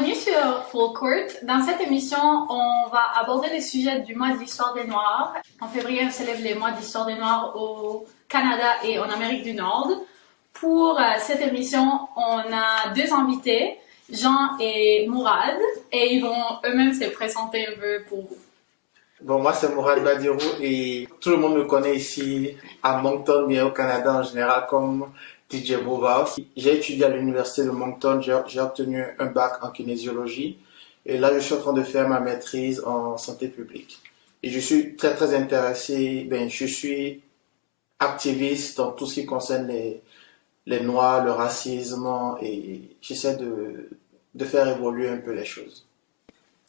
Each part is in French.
Bienvenue sur Full Court. Dans cette émission, on va aborder les sujets du mois de l'histoire des Noirs. En février, on célèbre les mois d'histoire des Noirs au Canada et en Amérique du Nord. Pour cette émission, on a deux invités, Jean et Mourad, et ils vont eux-mêmes se présenter un peu pour vous. Bon, moi c'est Mourad Badirou et tout le monde me connaît ici à Moncton, bien au Canada en général, comme DJ Boba. J'ai étudié à l'université de Moncton, j'ai obtenu un bac en kinésiologie et là je suis en train de faire ma maîtrise en santé publique. Et je suis très intéressé, je suis activiste dans tout ce qui concerne les Noirs, le racisme et j'essaie de faire évoluer un peu les choses.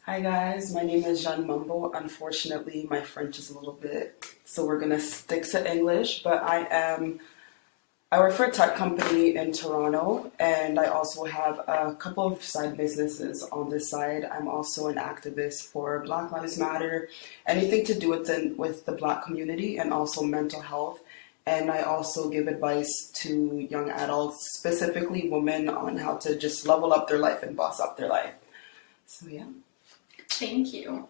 Hi guys, my name is Jeanne Mumbo. Unfortunately, my French is a little bit, so we're gonna stick to English, but I work for a tech company in Toronto, and I also have a couple of side businesses on this side. I'm also an activist for Black Lives Matter, anything to do with the Black community, and also mental health. And I also give advice to young adults, specifically women, on how to just level up their life and boss up their life. So yeah. Thank you.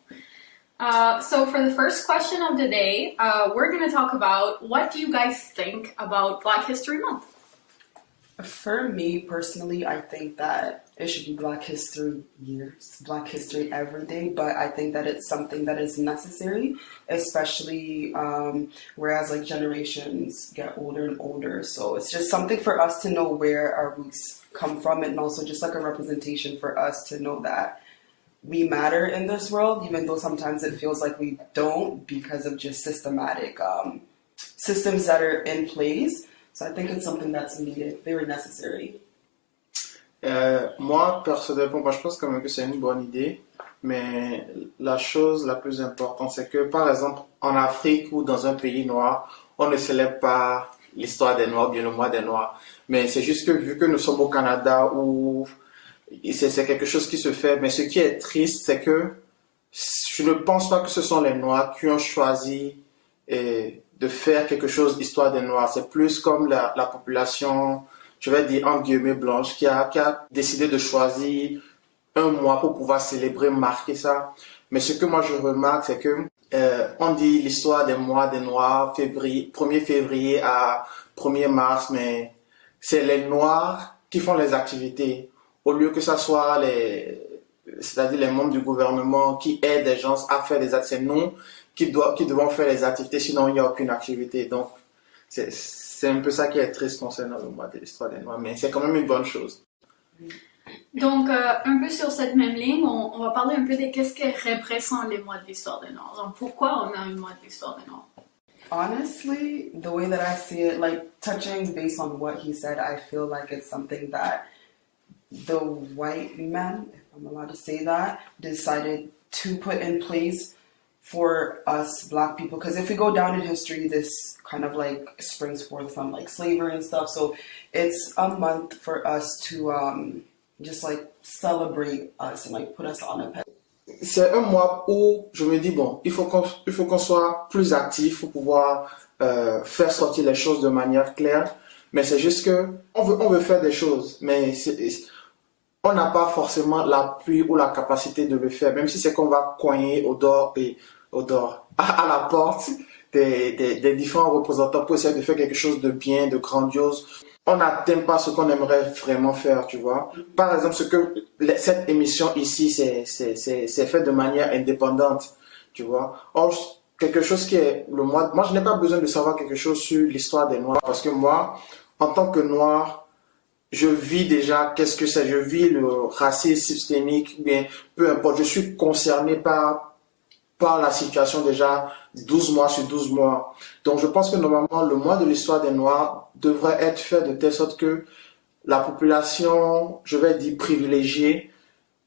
So for the first question of the day, we're going to talk about what do you guys think about Black History Month? For me personally, I think that it should be Black History years, Black History every day, but I think that it's something that is necessary, especially whereas like generations get older and older. So it's just something for us to know where our roots come from, and also just like a representation for us to know that we matter in this world, even though sometimes it feels like we don't because of just systematic systems that are in place. So I think it's something that's needed, very necessary. Moi, personnellement, je pense quand même que c'est une bonne idée, mais la chose la plus importante, c'est que, par exemple, en Afrique ou dans un pays noir, on ne célèbre pas l'histoire des Noirs, bien le mois des Noirs. Mais c'est juste que, vu que nous sommes au Canada, où c'est quelque chose qui se fait, mais ce qui est triste, c'est que je ne pense pas que ce sont les Noirs qui ont choisi de faire quelque chose histoire des Noirs. C'est plus comme la population, je vais dire entre guillemets blanche, qui a décidé de choisir un mois pour pouvoir célébrer, marquer ça. Mais ce que moi je remarque, c'est que on dit l'histoire des mois des Noirs, 1er février à 1er mars, mais c'est les Noirs qui font les activités. Au lieu que ce soit c'est-à-dire les membres du gouvernement qui aident les gens à faire des activités, c'est nous qui devons faire les activités, sinon il n'y a aucune activité. Donc, c'est un peu ça qui est triste concernant le mois de l'histoire des Noirs, mais c'est quand même une bonne chose. Donc, un peu sur cette même ligne, on va parler un peu de qu'est-ce que représente les mois de l'histoire des Noirs. Donc, pourquoi on a un mois de l'histoire des Noirs? Honestly, the way that I see it, like touching based on what he said, I feel like it's something that the white men, if I'm allowed to say that, decided to put in place for us Black people. Because if we go down in history, this kind of like springs forth from like slavery and stuff. So it's a month for us to just like celebrate us and like put us on a pedestal. C'est un mois où je me dis, bon, il faut qu'on soit plus actif pour pouvoir faire sortir les choses de manière claire. Mais c'est juste que on veut faire des choses, mais on n'a pas forcément l'appui ou la capacité de le faire, même si c'est qu'on va cogner à la porte des différents représentants pour essayer de faire quelque chose de bien, de grandiose. On n'atteint pas ce qu'on aimerait vraiment faire, tu vois. Par exemple, cette émission ici, c'est fait de manière indépendante, tu vois. Or, quelque chose qui est le mois... Moi, je n'ai pas besoin de savoir quelque chose sur l'histoire des Noirs, parce que moi, en tant que Noir, je vis déjà qu'est-ce que c'est. Je vis le racisme systémique, bien, peu importe. Je suis concerné par la situation déjà 12 mois sur 12 mois. Donc je pense que normalement, le mois de l'histoire des Noirs devrait être fait de telle sorte que la population, je vais dire privilégiée,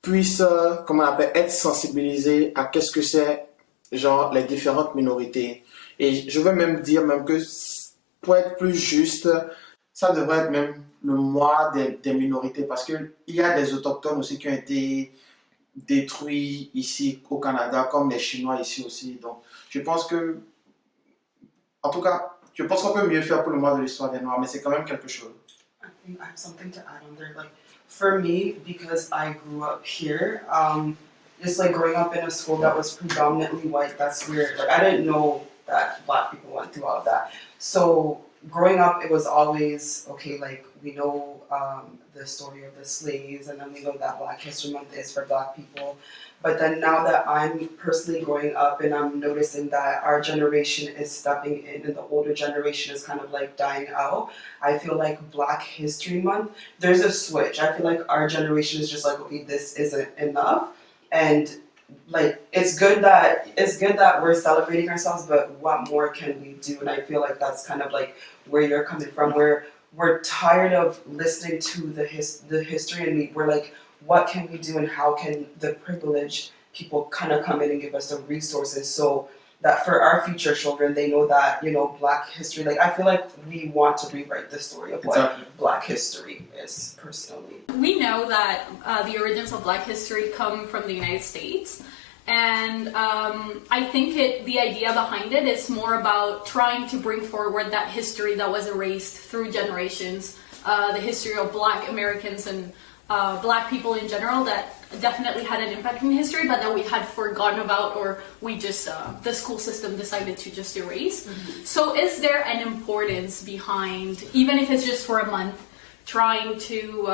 puisse, comment on appelle, être sensibilisée à qu'est-ce que c'est, genre, les différentes minorités. Et je vais même dire que pour être plus juste, ça devrait être même le mois des minorités, parce qu'il y a des autochtones aussi qui ont été détruits ici au Canada, comme les Chinois ici aussi. Donc, je pense que, en tout cas, je pense qu'on peut mieux faire pour le mois de l'histoire des Noirs, mais c'est quand même quelque chose. think I have something to add on there. Like for me, because I grew up here, just like growing up in a school that was predominantly white, that's weird. Like I didn't know that Black people went through all of that. So growing up, it was always okay. Like we know the story of the slaves, and then we know that Black History Month is for Black people. But then now that I'm personally growing up and I'm noticing that our generation is stepping in and the older generation is kind of like dying out, I feel like Black History Month, there's a switch. I feel like our generation is just like, okay, this isn't enough. And like it's good that we're celebrating ourselves, but what more can we do? And I feel like that's kind of like where you're coming from, where we're tired of listening to the history, and we're like, what can we do, and how can the privileged people kind of come in and give us the resources so that for our future children, they know that, you know, Black history, like I feel like we want to rewrite the story of what Black history is, personally. We know that the origins of Black history come from the United States. And I think the idea behind it is more about trying to bring forward that history that was erased through generations, the history of Black Americans and Black people in general that definitely had an impact in history, but that we had forgotten about, or we just, the school system decided to just erase. Mm-hmm. So is there an importance behind, even if it's just for a month, trying to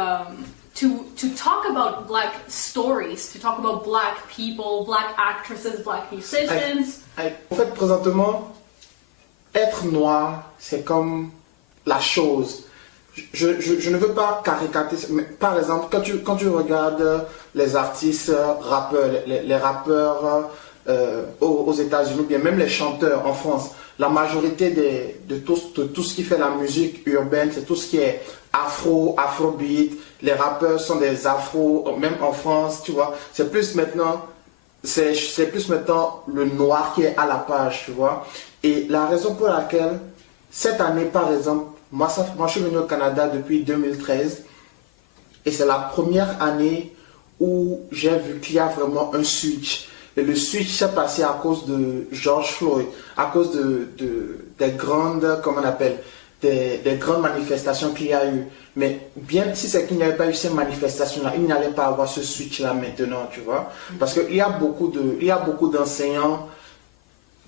talk about Black stories, to talk about Black people, Black actresses, Black musicians? En fait, présentement, être noir, c'est comme la chose. Je ne veux pas caricaturer, mais par exemple, quand tu regardes les artistes rappeurs, les rappeurs aux États-Unis, ou bien même les chanteurs en France, la majorité de tout ce qui fait la musique urbaine, c'est tout ce qui est afrobeat. Les rappeurs sont des afro, même en France, tu vois. C'est plus maintenant le noir qui est à la page, tu vois. Et la raison pour laquelle, cette année, par exemple, moi, je suis venu au Canada depuis 2013 et c'est la première année où j'ai vu qu'il y a vraiment un switch. Et le switch s'est passé à cause de George Floyd, à cause des grandes, comment on appelle, des grandes manifestations qu'il y a eu. Mais bien si c'est qu'il n'y avait pas eu ces manifestations-là, il n'allait pas avoir ce switch-là maintenant, tu vois. Parce qu'il y a beaucoup d'enseignants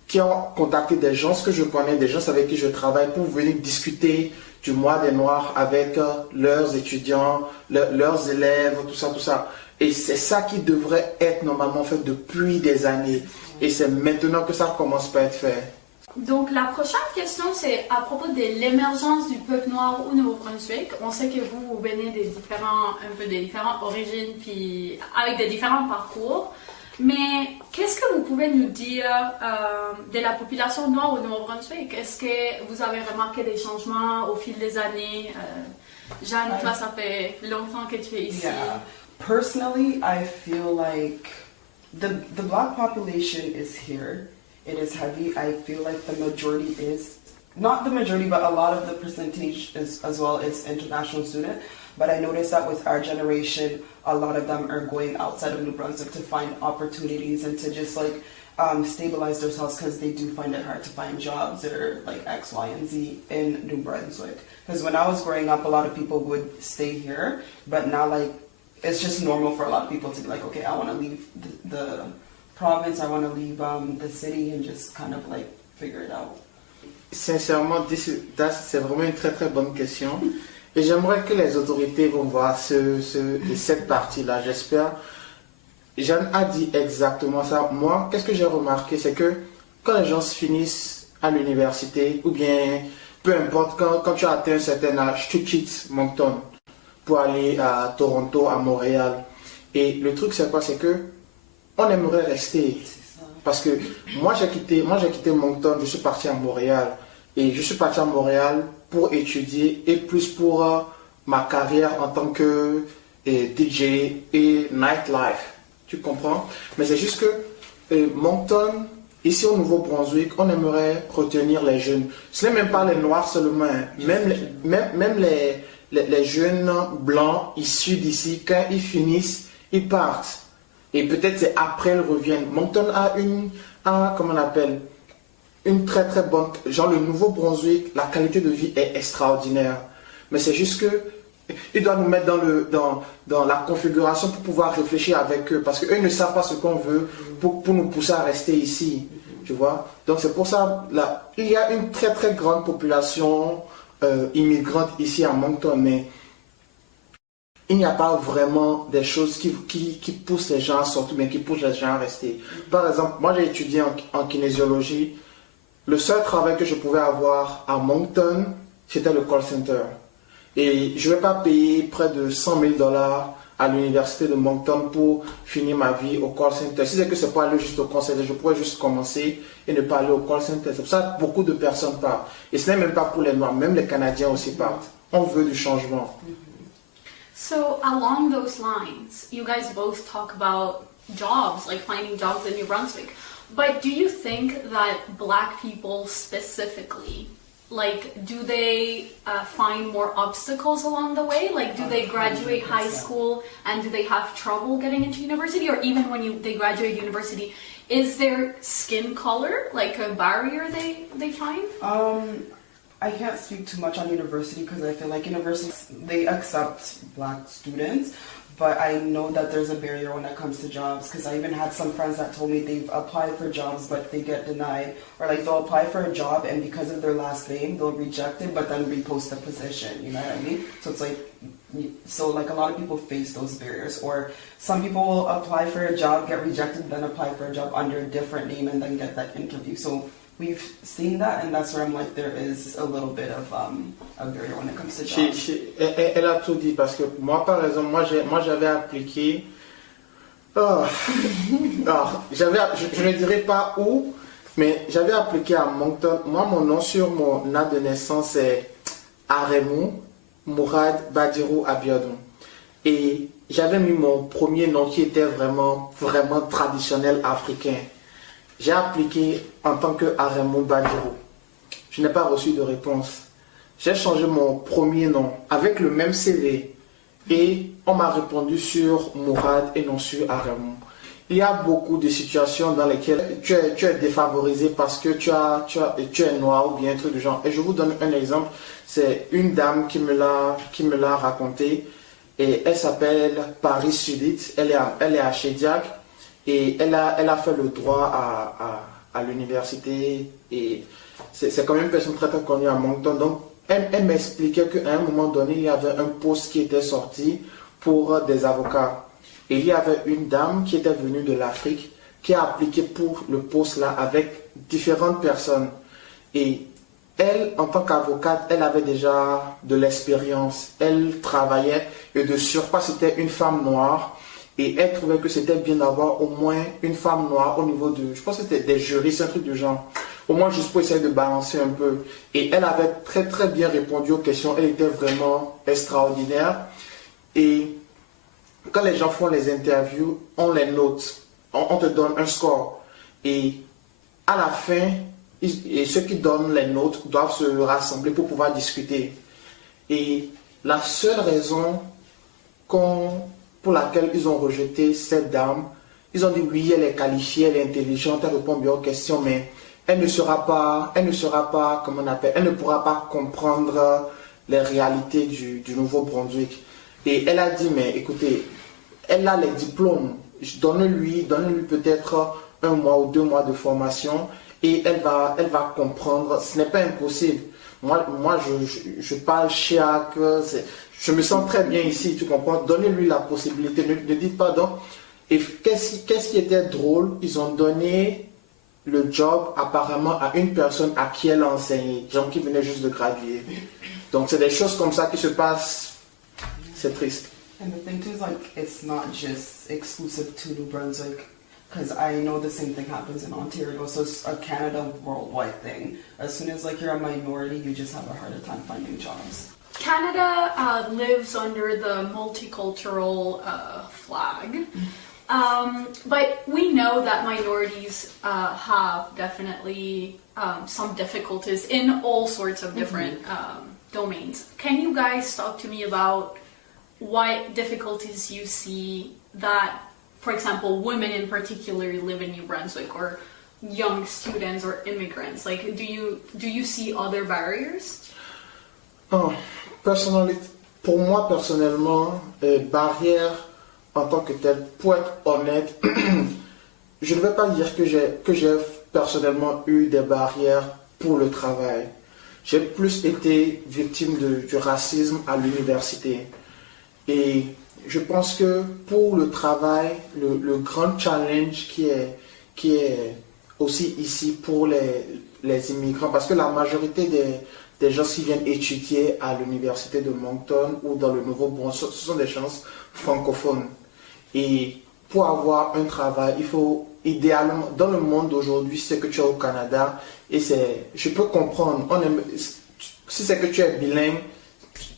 qui ont contacté des gens que je connais, des gens avec qui je travaille, pour venir discuter du mois des Noirs avec leurs étudiants, leurs élèves, tout ça. Et c'est ça qui devrait être normalement fait depuis des années. Et c'est maintenant que ça commence par être fait. Donc la prochaine question, c'est à propos de l'émergence du peuple noir au Nouveau-Brunswick. On sait que vous venez des différentes origines, puis avec des différents parcours. Mais qu'est-ce que vous pouvez nous dire de la population noire au Nouveau-Brunswick? Est-ce que vous avez remarqué des changements au fil des années? Jeanne, toi, ça fait longtemps que tu es ici. Yeah. Personally, I feel like the Black population is here. It is heavy. I feel like the majority is, not the majority, but a lot of the percentage is, as well is international student. But I noticed that with our generation, a lot of them are going outside of New Brunswick to find opportunities and to just like stabilize themselves, because they do find it hard to find jobs or like X, Y, and Z in New Brunswick. Because when I was growing up, a lot of people would stay here, but now like it's just normal for a lot of people to be like, okay, I want to leave the province, I want to leave the city and just kind of like figure it out. Sincèrement, c'est vraiment une très très bonne question. Et j'aimerais que les autorités vont voir cette partie-là, j'espère. Jeanne a dit exactement ça. Moi, qu'est-ce que j'ai remarqué, c'est que quand les gens finissent à l'université, ou bien, peu importe, quand tu as atteint un certain âge, tu quittes Moncton pour aller à Toronto, à Montréal. Et le truc, c'est quoi? C'est que on aimerait rester. Parce que moi, j'ai quitté Moncton, je suis parti à Montréal. Et je suis parti à Montréal pour étudier et plus pour ma carrière en tant que DJ et nightlife. Tu comprends? Mais c'est juste que Moncton, ici au Nouveau-Brunswick, on aimerait retenir les jeunes. Ce n'est même pas les Noirs seulement. Hein. Même les jeunes blancs issus d'ici, quand ils finissent, ils partent. Et peut-être c'est après ils reviennent. Moncton a comment on appelle, une très très bonne, genre le Nouveau-Brunswick, la qualité de vie est extraordinaire. Mais c'est juste que il doit nous mettre dans la configuration pour pouvoir réfléchir avec eux, parce qu'eux ne savent pas ce qu'on veut pour nous pousser à rester ici, tu vois. Donc c'est pour ça, là, il y a une très très grande population immigrante ici à Moncton, mais il n'y a pas vraiment des choses qui poussent les gens à sortir, mais qui poussent les gens à rester. Par exemple, moi j'ai étudié en kinésiologie. Le seul travail que je pouvais avoir à Moncton, c'était le call center. Et je ne vais pas payer près de 100 000 dollars à l'université de Moncton pour finir ma vie au call center. Si c'est que c'est pas aller juste au call center, je pourrais juste commencer et ne pas aller au call center. C'est pour ça que beaucoup de personnes partent. Et ce n'est même pas pour les Noirs, même les Canadiens aussi partent. On veut du changement. So along those lines, you guys both talk about jobs, like finding jobs in New Brunswick. But do you think that Black people specifically, like, do they find more obstacles along the way? Like, do they graduate high school and do they have trouble getting into university? Or even when they graduate university, is their skin color like a barrier they find? I can't speak too much on university because I feel like universities, they accept Black students, but I know that there's a barrier when it comes to jobs, because I even had some friends that told me they've applied for jobs but they get denied, or like they'll apply for a job and because of their last name they'll reject it but then repost the position, you know what I mean? So it's like, so like a lot of people face those barriers, or some people will apply for a job, get rejected, then apply for a job under a different name and then get that interview. So we've seen that, and that's where I'm like, there is a little bit of a barrier when it comes to jobs. Elle a tout dit, parce que moi, par exemple, moi j'avais appliqué. Oh, je ne dirais pas où, mais j'avais appliqué à Moncton. Moi, mon nom sur mon acte de naissance est Aremou Mourad Badirou Abiodun. Et j'avais mis mon premier nom qui était vraiment, vraiment traditionnel africain. J'ai appliqué en tant que Aremou Badirou. Je n'ai pas reçu de réponse. J'ai changé mon premier nom avec le même CV et on m'a répondu sur Mourad et non sur Aremou. Il y a beaucoup de situations dans lesquelles tu es défavorisé parce que tu es noir ou bien un truc du genre. Et je vous donne un exemple. C'est une dame qui me l'a raconté et elle s'appelle Paris Sudite. Elle est à Shediac. Et elle a fait le droit à l'université et c'est quand même une personne très très connue à Moncton. Donc elle m'expliquait qu'à un moment donné, il y avait un poste qui était sorti pour des avocats. Et il y avait une dame qui était venue de l'Afrique qui a appliqué pour le poste là avec différentes personnes. Et elle, en tant qu'avocate, elle avait déjà de l'expérience. Elle travaillait et de surcroît, c'était une femme noire. Et elle trouvait que c'était bien d'avoir au moins une femme noire au niveau de, je pense que c'était des juristes, un truc du genre. Au moins juste pour essayer de balancer un peu. Et elle avait très très bien répondu aux questions. Elle était vraiment extraordinaire. Et quand les gens font les interviews, on les note. On te donne un score. Et à la fin, ceux qui donnent les notes doivent se rassembler pour pouvoir discuter. Et la seule raison pour laquelle ils ont rejeté cette dame, ils ont dit oui, elle est qualifiée, elle est intelligente, elle répond bien aux questions, mais elle ne pourra pas comprendre les réalités du Nouveau-Brunswick. Et elle a dit, mais écoutez, elle a les diplômes, donnez-lui peut-être 1 mois ou 2 mois de formation et elle va comprendre, ce n'est pas impossible. Moi je parle chiac, je me sens très bien ici, tu comprends? Donnez-lui la possibilité, ne dites pas donc. Et qu'est-ce qui était drôle? Ils ont donné le job apparemment à une personne à qui elle a enseigné, gens qui venaient juste de graduer. Donc c'est des choses comme ça qui se passent, c'est triste. And the thing too is like, it's not just exclusive to New Brunswick, because I know the same thing happens in Ontario, so it's a Canada worldwide thing. As soon as like you're a minority, you just have a harder time finding jobs. Canada lives under the multicultural flag, but we know that minorities have definitely some difficulties in all sorts of different domains. Can you guys talk to me about what difficulties you see that, for example, women in particular live in New Brunswick, or young students or immigrants? Like, do you see other barriers? Oh, personally, Pour moi, personnellement, barrière en tant que telle, pour être honnête, je ne vais pas dire que j'ai personnellement eu des barrières pour le travail. J'ai plus été victime du racisme à l'université. Et je pense que pour le travail, le grand challenge qui est aussi ici pour les immigrants, parce que la majorité des gens qui viennent étudier à l'université de Moncton ou dans le Nouveau-Brunswick, ce sont des gens francophones. Et pour avoir un travail, il faut idéalement, dans le monde d'aujourd'hui, c'est que tu es au Canada, et je peux comprendre, si c'est que tu es bilingue,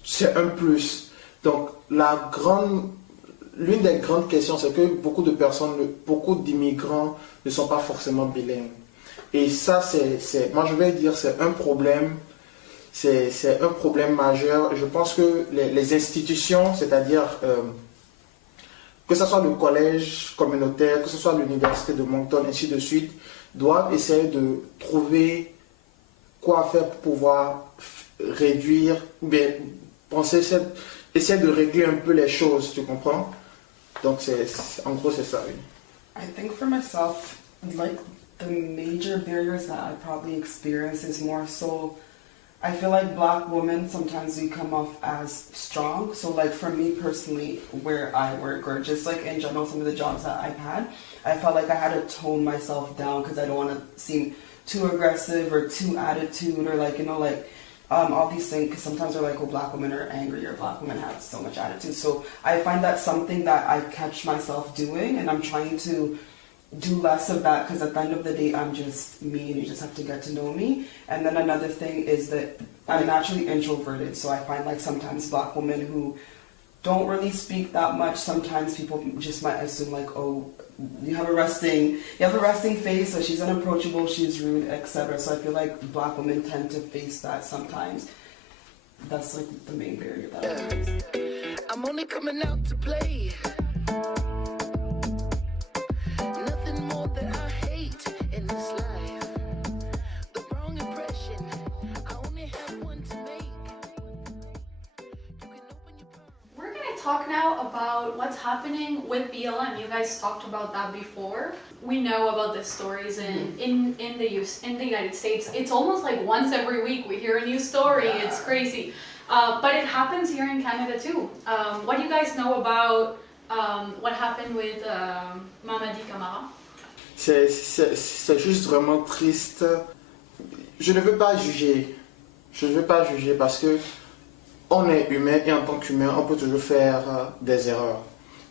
c'est un plus. Donc, l'une des grandes questions, c'est que beaucoup d'immigrants ne sont pas forcément bilingues. Et ça, moi je vais dire, c'est un problème majeur. Je pense que les institutions, c'est-à-dire que ce soit le collège communautaire, que ce soit l'université de Moncton, ainsi de suite, doivent essayer de trouver quoi faire pour pouvoir réduire, ou bien essayer de régler un peu les choses, tu comprends? Donc, en gros, c'est ça, oui. I think for myself, like the major barriers that I probably experience is more so, I feel like Black women, sometimes we come off as strong. So like for me personally, where I work, or just like in general, some of the jobs that I've had, I felt like I had to tone myself down because I don't want to seem too aggressive or too attitude, or like, all these things, because sometimes they're like, oh, Black women are angry, or Black women have so much attitude. So I find that's something that I catch myself doing, and I'm trying to do less of that, because at the end of the day, I'm just me, and you just have to get to know me. And then another thing is that I'm naturally introverted, so I find like sometimes Black women who don't really speak that much, sometimes people just might assume like, oh, you have a resting face, so she's unapproachable, she's rude, etc. So I feel like Black women tend to face that sometimes. That's like the main barrier that I face. I'm only coming out to play. Nothing more that I hate in this life. The wrong impression, I only have one to make. You can open your palm. We're going to talk now about what's happening with BLM. You guys talked about that before. We know about the stories in the United States. It's almost like once every week we hear a new story. Yeah. It's crazy. But it happens here in Canada too. What do you guys know about what happened with Mamadi Camara? C'est juste vraiment triste. Je ne veux pas juger. Parce que on est humain, et en tant qu'humain, on peut toujours faire des erreurs.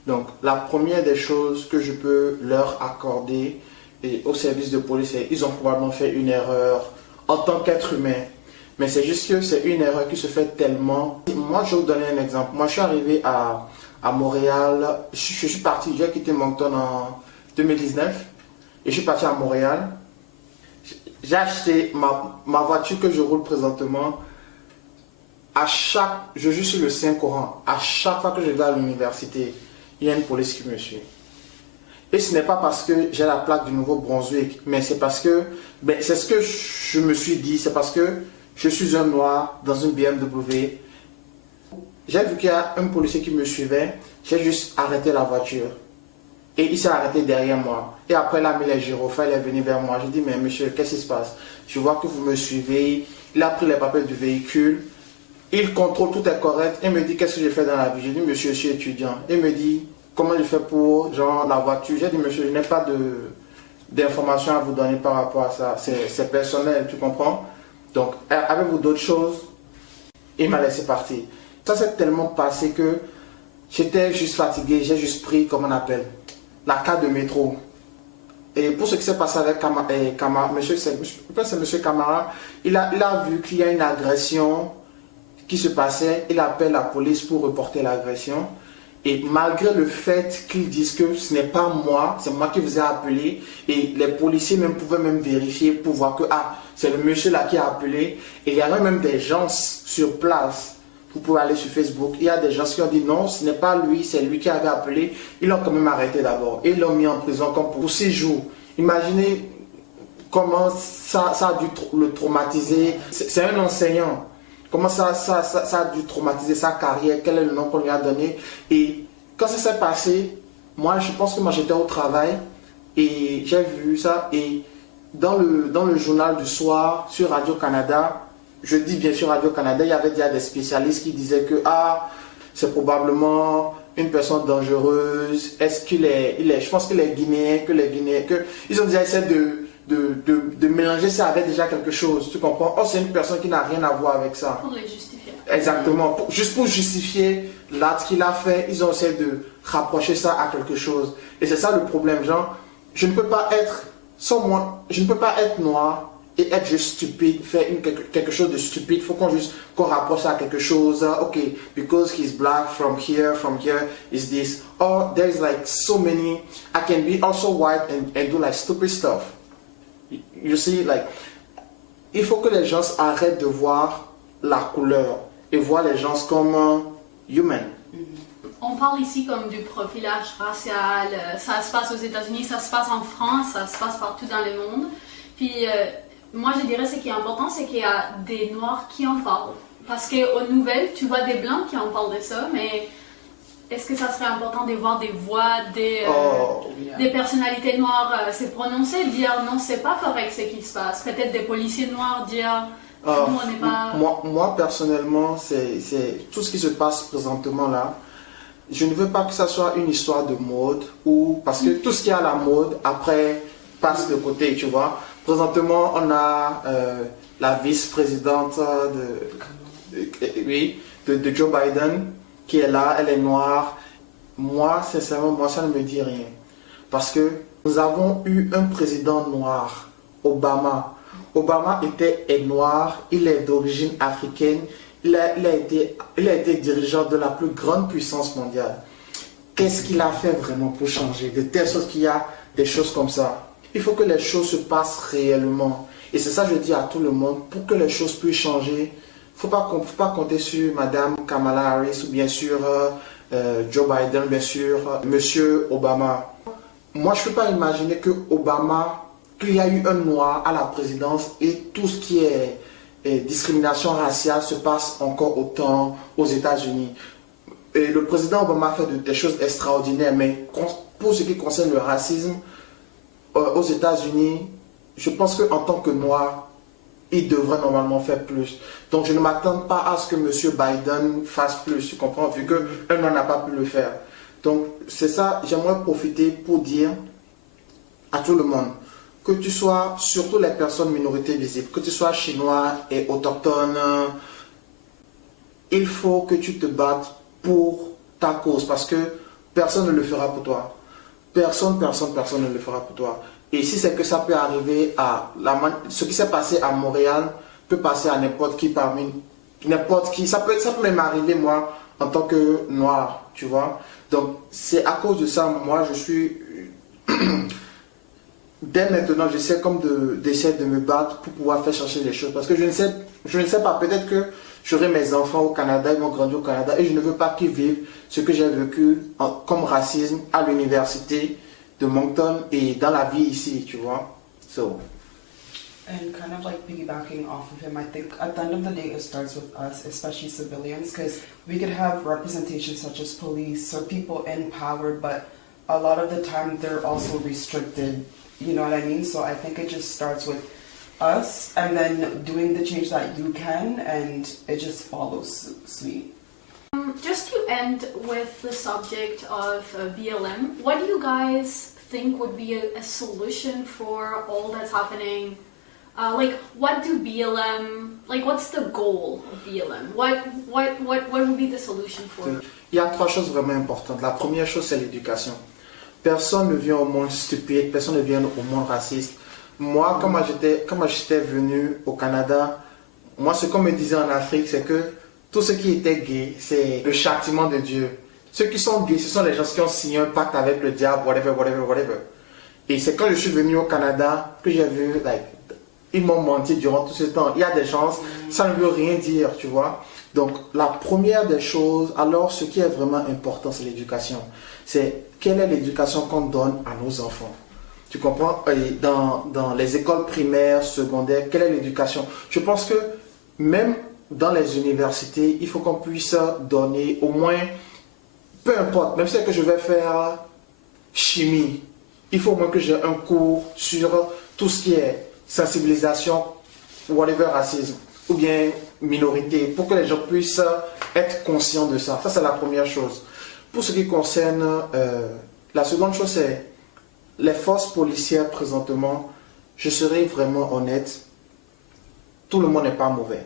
Donc, la première des choses que je peux leur accorder au service de police, c'est qu'ils ont probablement fait une erreur en tant qu'être humain. Mais c'est juste que c'est une erreur qui se fait tellement. Moi, je vais vous donner un exemple. Moi, je suis arrivé à Montréal. Je suis parti, j'ai quitté Moncton en 2019. Et je suis parti à Montréal. J'ai acheté ma voiture que je roule présentement. Je suis le Saint-Coran. À chaque fois que je vais à l'université, il y a une police qui me suit. Et ce n'est pas parce que j'ai la plaque du Nouveau-Brunswick, mais c'est parce que, c'est ce que je me suis dit, c'est parce que je suis un noir dans une BMW. J'ai vu qu'il y a un policier qui me suivait, j'ai juste arrêté la voiture. Et il s'est arrêté derrière moi. Et après, il a mis les gyrophares, il est venu vers moi. J'ai dit, mais monsieur, qu'est-ce qui se passe? Je vois que vous me suivez. Il a pris les papiers du véhicule. Il contrôle, tout est correct. Il me dit, qu'est-ce que j'ai fait dans la vie? J'ai dit, monsieur, je suis étudiant. Il me dit, comment je fais pour la voiture? J'ai dit, monsieur, je n'ai pas d'informations à vous donner par rapport à ça. C'est personnel, tu comprends? Donc, avez-vous d'autres choses? Il m'a laissé partir. Ça s'est tellement passé que j'étais juste fatigué. J'ai juste pris, comment on appelle, la carte de métro. Et pour ce qui s'est passé avec Camara, c'est monsieur Camara, il a vu qu'il y a une agression qui se passait. Il appelle la police pour reporter l'agression. Et malgré le fait qu'ils disent que ce n'est pas moi, c'est moi qui vous ai appelé, et les policiers même pouvaient même vérifier pour voir que c'est le monsieur là qui a appelé. Et il y avait même des gens sur place. Vous pouvez aller sur Facebook. Il y a des gens qui ont dit non, ce n'est pas lui, c'est lui qui avait appelé. Ils l'ont quand même arrêté d'abord. Et ils l'ont mis en prison comme pour 6 jours. Imaginez comment ça a dû le traumatiser. C'est un enseignant. comment ça a dû traumatiser sa carrière, quel est le nom qu'on lui a donné. Et quand ça s'est passé, moi, je pense que moi, j'étais au travail et j'ai vu ça. Et dans le journal du soir, sur Radio-Canada, je dis bien sûr Radio-Canada, il y avait déjà des spécialistes qui disaient que c'est probablement une personne dangereuse. Est-ce qu'il est, je pense qu'il est guinéen, ils ont déjà essayé de mélanger ça avec déjà quelque chose, tu comprends? Oh, c'est une personne qui n'a rien à voir avec ça. Pour les justifier. Exactement. Juste pour justifier l'acte qu'il a fait, ils ont essayé de rapprocher ça à quelque chose. Et c'est ça le problème, genre, je ne peux pas être noir et être juste stupide, faire quelque chose de stupide. Il faut qu'on rapproche ça à quelque chose. Ok, because he's black, from here is this. Or there's like so many. I can be also white and do like stupid stuff. You see, like, il faut que les gens arrêtent de voir la couleur et voir les gens comme human. On parle ici comme du profilage racial, ça se passe aux États-Unis, ça se passe en France, ça se passe partout dans le monde. Puis moi je dirais ce qui est important, c'est qu'il y a des Noirs qui en parlent. Parce qu'aux nouvelles, tu vois des Blancs qui en parlent de ça, mais est-ce que ça serait important de voir des voix, des personnalités noires se prononcer, dire non, c'est pas correct ce qui se passe. Peut-être des policiers noirs dire nous on n'est pas... Moi personnellement, c'est tout ce qui se passe présentement là. Je ne veux pas que ça soit une histoire de mode, parce que tout ce qui est à la mode, après, passe de côté, tu vois. Présentement, on a la vice-présidente de Joe Biden qui est là, elle est noire. Moi, sincèrement, ça ne me dit rien. Parce que nous avons eu un président noir, Obama. Obama est noir, il est d'origine africaine. Il a été dirigeant de la plus grande puissance mondiale. Qu'est-ce qu'il a fait vraiment pour changer? De telle sorte qu'il y a des choses comme ça. Il faut que les choses se passent réellement. Et c'est ça que je dis à tout le monde. Pour que les choses puissent changer, il ne faut pas compter sur Madame Kamala Harris ou bien sûr Joe Biden, bien sûr Monsieur Obama. Moi, je ne peux pas imaginer qu'il y a eu un noir à la présidence et tout ce qui est discrimination raciale se passe encore autant aux États-Unis. Et le président Obama a fait des choses extraordinaires, mais pour ce qui concerne le racisme aux États-Unis, je pense qu'en tant que noir, il devrait normalement faire plus. Donc je ne m'attends pas à ce que M. Biden fasse plus, tu comprends, vu qu'un noir n'a pas pu le faire. Donc c'est ça, j'aimerais profiter pour dire à tout le monde, que tu sois, surtout les personnes minorités visibles, que tu sois chinois et autochtone, il faut que tu te battes pour ta cause parce que personne ne le fera pour toi. Personne ne le fera pour toi. Et si c'est que ça peut arriver ce qui s'est passé à Montréal peut passer à n'importe qui ça peut même arriver moi en tant que noir, tu vois. Donc c'est à cause de ça, moi je suis... Dès maintenant, j'essaie d'essayer de me battre pour pouvoir faire changer les choses. Parce que je ne sais pas, peut-être que j'aurai mes enfants au Canada, ils vont grandir au Canada et je ne veux pas qu'ils vivent ce que j'ai vécu comme racisme à l'université de Moncton et dans la vie ici, tu vois. And kind of like piggybacking off of him, I think at the end of the day, it starts with us, especially civilians, because we could have representation such as police or people in power, but a lot of the time they're also restricted. You know what I mean? So I think it just starts with us and then doing the change that you can, and it just follows suit. Just to end with the subject of BLM, what do you guys think would be a solution for all that's happening? What do BLM, what's the goal of BLM? What would be the solution for it? Il y a 3 choses vraiment importantes. La première chose, c'est l'éducation. Personne ne vient au monde stupide, personne ne vient au monde raciste. Moi, quand j'étais venu au Canada, moi, ce qu'on me disait en Afrique, c'est que tout ce qui était gay, c'est le châtiment de Dieu. Ceux qui sont gays, ce sont les gens qui ont signé un pacte avec le diable, whatever. Et c'est quand je suis venu au Canada que j'ai vu, ils m'ont menti durant tout ce temps. Il y a des gens, ça ne veut rien dire, tu vois. Donc, la première des choses, alors ce qui est vraiment important, c'est l'éducation. C'est quelle est l'éducation qu'on donne à nos enfants. Tu comprends? Et dans les écoles primaires, secondaires, quelle est l'éducation? Je pense que même dans les universités, il faut qu'on puisse donner au moins, peu importe, même si c'est que je vais faire chimie, il faut au moins que j'ai un cours sur tout ce qui est sensibilisation, whatever, racisme, ou bien minorité, pour que les gens puissent être conscients de ça. Ça, c'est la première chose. Pour ce qui concerne, la seconde chose, c'est les forces policières présentement, je serai vraiment honnête, tout le monde n'est pas mauvais.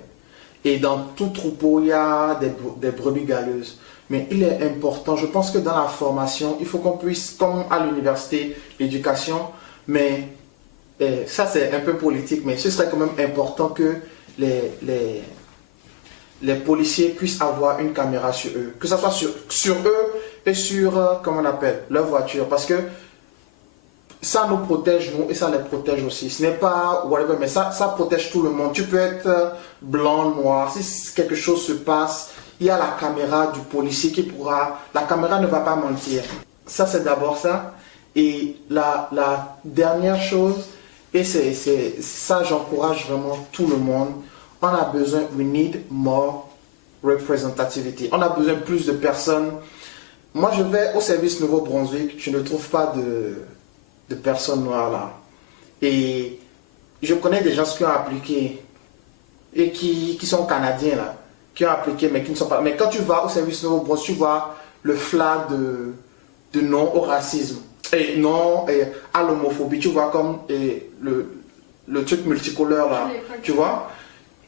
Et dans tout troupeau, il y a des brebis galeuses. Mais il est important, je pense que dans la formation, il faut qu'on puisse, comme à l'université, l'éducation, mais ça c'est un peu politique, mais ce serait quand même important que les policiers puissent avoir une caméra sur eux. Que ce soit sur eux et sur, comment on appelle, leur voiture. Parce que ça nous protège, nous, et ça les protège aussi. Ce n'est pas whatever, mais ça protège tout le monde. Tu peux être blanc, noir. Si quelque chose se passe, il y a la caméra du policier qui pourra... La caméra ne va pas mentir. Ça, c'est d'abord ça. Et la dernière chose, et c'est ça, j'encourage vraiment tout le monde. On a besoin, we need more representativity. On a besoin de plus de personnes. Moi, je vais au service Nouveau-Brunswick, je ne trouve pas de personnes noires là. Et je connais des gens qui ont appliqué et qui sont canadiens là, qui ont appliqué mais qui ne sont pas. Mais quand tu vas au service Nouveau-Brunswick, tu vois le flag de non au racisme et non à l'homophobie. Tu vois comme le truc multicolore là, tu vois.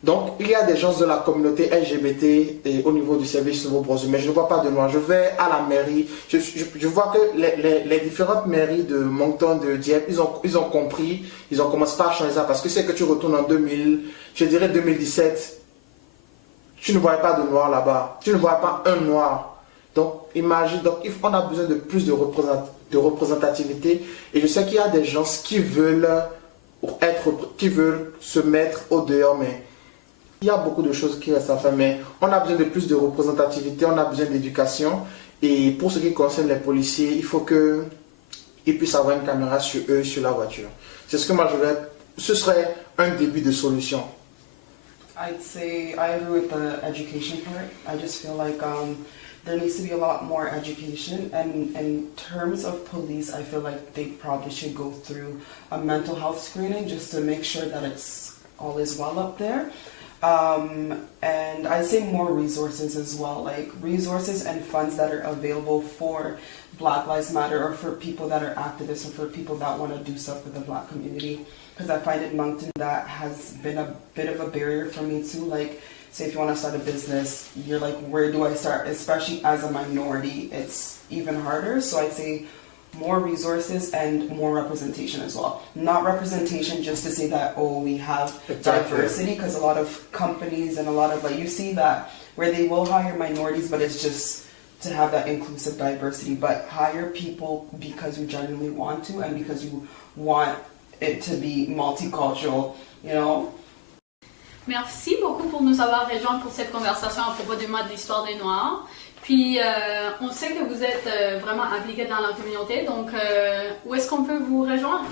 Donc, il y a des gens de la communauté LGBT et au niveau du service Nouveau-Brunswick, mais je ne vois pas de noirs. Je vais à la mairie, je vois que les différentes mairies de Moncton, de Dieppe, ils ont compris, ils ont commencé par changer ça, parce que c'est que tu retournes en 2017, tu ne voyais pas de noirs là-bas, tu ne voyais pas un noir. Donc, imagine, on a besoin de plus de représentativité, et je sais qu'il y a des gens qui veulent se mettre au dehors, mais il y a beaucoup de choses qui restent à faire, mais on a besoin de plus de représentativité, on a besoin d'éducation. Et pour ce qui concerne les policiers, il faut qu'ils puissent avoir une caméra sur eux, sur la voiture. C'est ce que moi ce serait un début de solution. I'd say I agree with the education part. I just feel like there needs to be a lot more education. And in terms of police, I feel like they probably should go through a mental health screening just to make sure that all is well up there. And I'd say more resources as well, like resources and funds that are available for Black Lives Matter or for people that are activists or for people that want to do stuff with the Black community. Because I find in Moncton that has been a bit of a barrier for me too. Like, say if you want to start a business, you're like, where do I start? Especially as a minority, it's even harder. So I'd say more resources and more representation as well. Not representation just to say that, oh, we have diversity, because a lot of companies and a lot of, like, you see that where they will hire minorities, but it's just to have that inclusive diversity. But hire people because you genuinely want to and because you want it to be multicultural, you know? Merci beaucoup pour nous avoir rejoints pour cette conversation à propos du mois de l'histoire des Noirs. Puis, on sait que vous êtes vraiment impliqué dans la communauté, donc où est-ce qu'on peut vous rejoindre?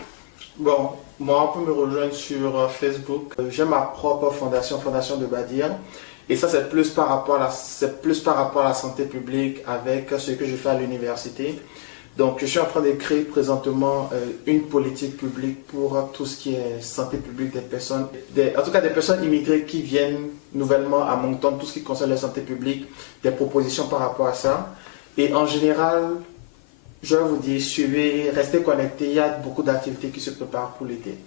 Bon, moi, on peut me rejoindre sur Facebook. J'ai ma propre fondation, Fondation de Badir. Et ça, c'est plus par rapport à la santé publique avec ce que je fais à l'université. Donc, je suis en train d'écrire présentement une politique publique pour tout ce qui est santé publique des personnes, en tout cas des personnes immigrées qui viennent nouvellement à Moncton, tout ce qui concerne la santé publique, des propositions par rapport à ça. Et en général, je vais vous dire, suivez, restez connectés, il y a beaucoup d'activités qui se préparent pour l'été.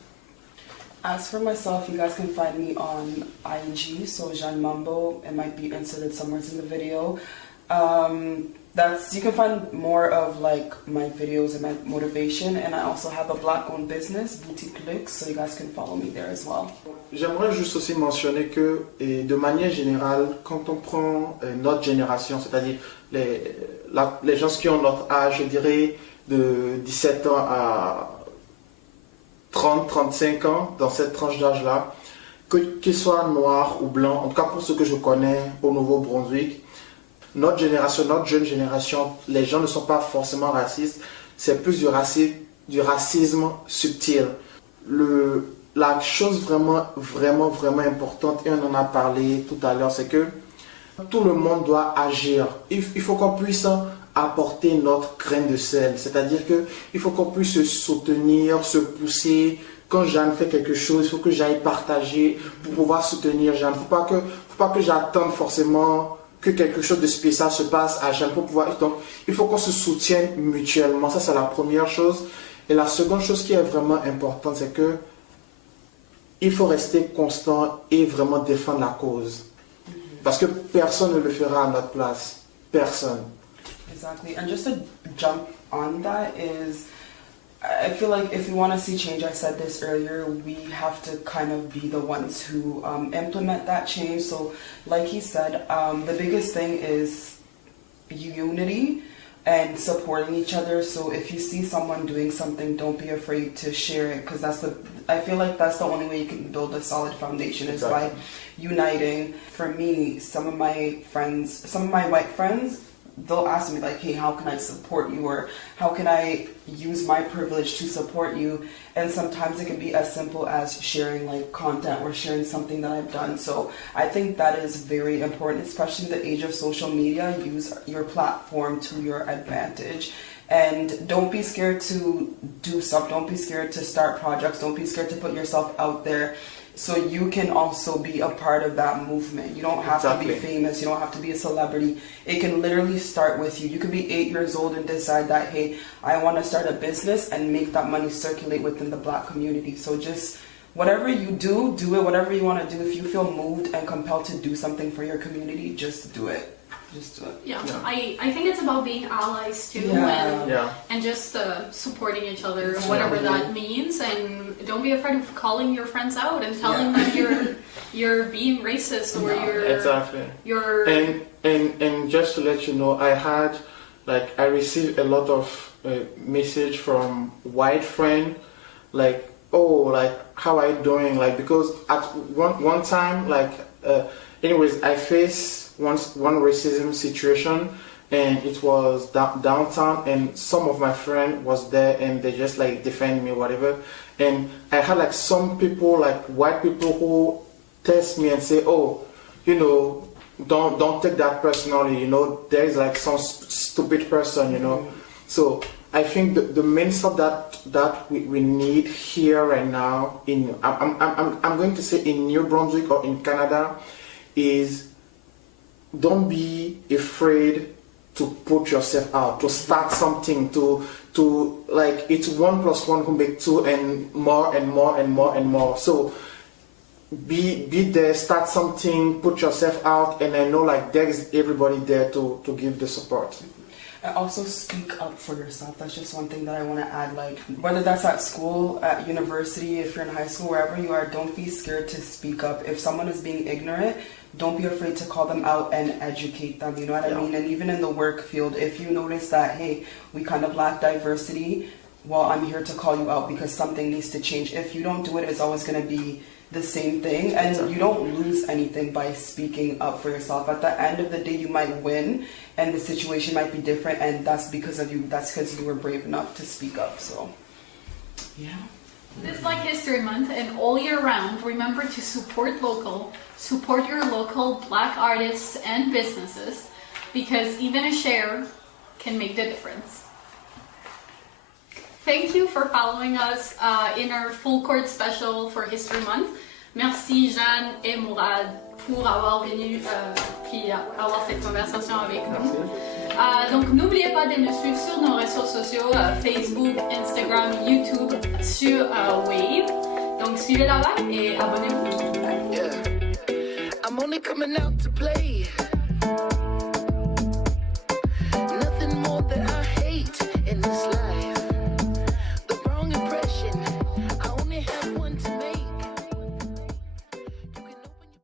As for myself, you guys can find me on IG, so Jeanne Mambo. It might be inserted somewhere in the video. You can find more of like my videos and my motivation, and I also have a Black-owned business, Boutique Luxe, so you guys can follow me there as well. J'aimerais juste aussi mentionner que, de manière générale, quand on prend notre génération, c'est-à-dire les gens qui ont notre âge, je dirais de 17 ans à 30-35 ans, dans cette tranche d'âge-là, qu'ils soient noirs ou blancs, en tout cas pour ceux que je connais au Nouveau-Brunswick, notre génération, notre jeune génération, les gens ne sont pas forcément racistes, c'est plus du racisme subtil. la chose vraiment importante, et on en a parlé tout à l'heure, c'est que tout le monde doit agir. Il faut qu'on puisse apporter notre grain de sel. C'est-à-dire qu'il faut qu'on puisse se soutenir, se pousser. Quand Jeanne fait quelque chose, il faut que j'aille partager pour pouvoir soutenir Jeanne. Il ne faut pas que j'attende forcément que quelque chose de spécial se passe à Jeanne pour pouvoir... Donc, il faut qu'on se soutienne mutuellement. Ça, c'est la première chose. Et la seconde chose qui est vraiment importante, c'est que il faut rester constant et vraiment défendre la cause. Parce que personne ne le fera à notre place. Personne. Exactly. And just to jump on that is, I feel like if we want to see change, I said this earlier, we have to kind of be the ones who implement that change. So like he said, the biggest thing is unity and supporting each other. So if you see someone doing something, don't be afraid to share it, because I feel like that's the only way you can build a solid foundation, is by uniting. For me, some of my white friends, they'll ask me like, hey, how can I support you, or how can I use my privilege to support you? And sometimes it can be as simple as sharing like content or sharing something that I've done. So I think that is very important, especially in the age of social media. Use your platform to your advantage. And don't be scared to do stuff. Don't be scared to start projects. Don't be scared to put yourself out there, so you can also be a part of that movement. You don't have to be famous. You don't have to be a celebrity. It can literally start with you. You could be 8 years old and decide that, hey, I want to start a business and make that money circulate within the Black community. So just whatever you do it. Whatever you want to do. If you feel moved and compelled to do something for your community, just do it. Just do it. Yeah. I think it's about being allies too, and just supporting each other, whatever that means. And don't be afraid of calling your friends out and telling them you're being racist, or you're and just to let you know, I received a lot of message from white friend, like, oh, like, how are you doing? Like, because at one time, like, anyways, I faced one racism situation, and it was downtown, and some of my friend was there, and they just like defend me, whatever. And I had like some people, like white people, who test me and say, oh, you know, don't take that personally, you know, there is like some stupid person, you know. So I think the main stuff that we need here right now I'm going to say in New Brunswick or in Canada is, don't be afraid to put yourself out, to start something, to like, it's 1 + 1 can make 2, and more and more and more and more. So be there, start something, put yourself out, and I know like there is everybody there to give the support. And also speak up for yourself. That's just one thing that I want to add. Like, whether that's at school, at university, if you're in high school, wherever you are, don't be scared to speak up. If someone is being ignorant, don't be afraid to call them out and educate them, you know what I mean? And even in the work field, if you notice that, hey, we kind of lack diversity, well, I'm here to call you out because something needs to change. If you don't do it, it's always going to be the same thing, and you don't lose anything by speaking up for yourself. At the end of the day, you might win, and the situation might be different, and that's because of you. That's because you were brave enough to speak up. So, yeah. It's Black History Month, and all year round, remember to support local, support your local Black artists and businesses, because even a share can make the difference. Thank you for following us in our full court special for History Month. Merci Jeanne et Mourad pour avoir venu puis avoir cette conversation avec nous. Donc n'oubliez pas de nous suivre sur nos réseaux sociaux, Facebook, Instagram, YouTube, sur Wave. Donc suivez la vague et abonnez-vous. Yeah. I'm only coming out to play.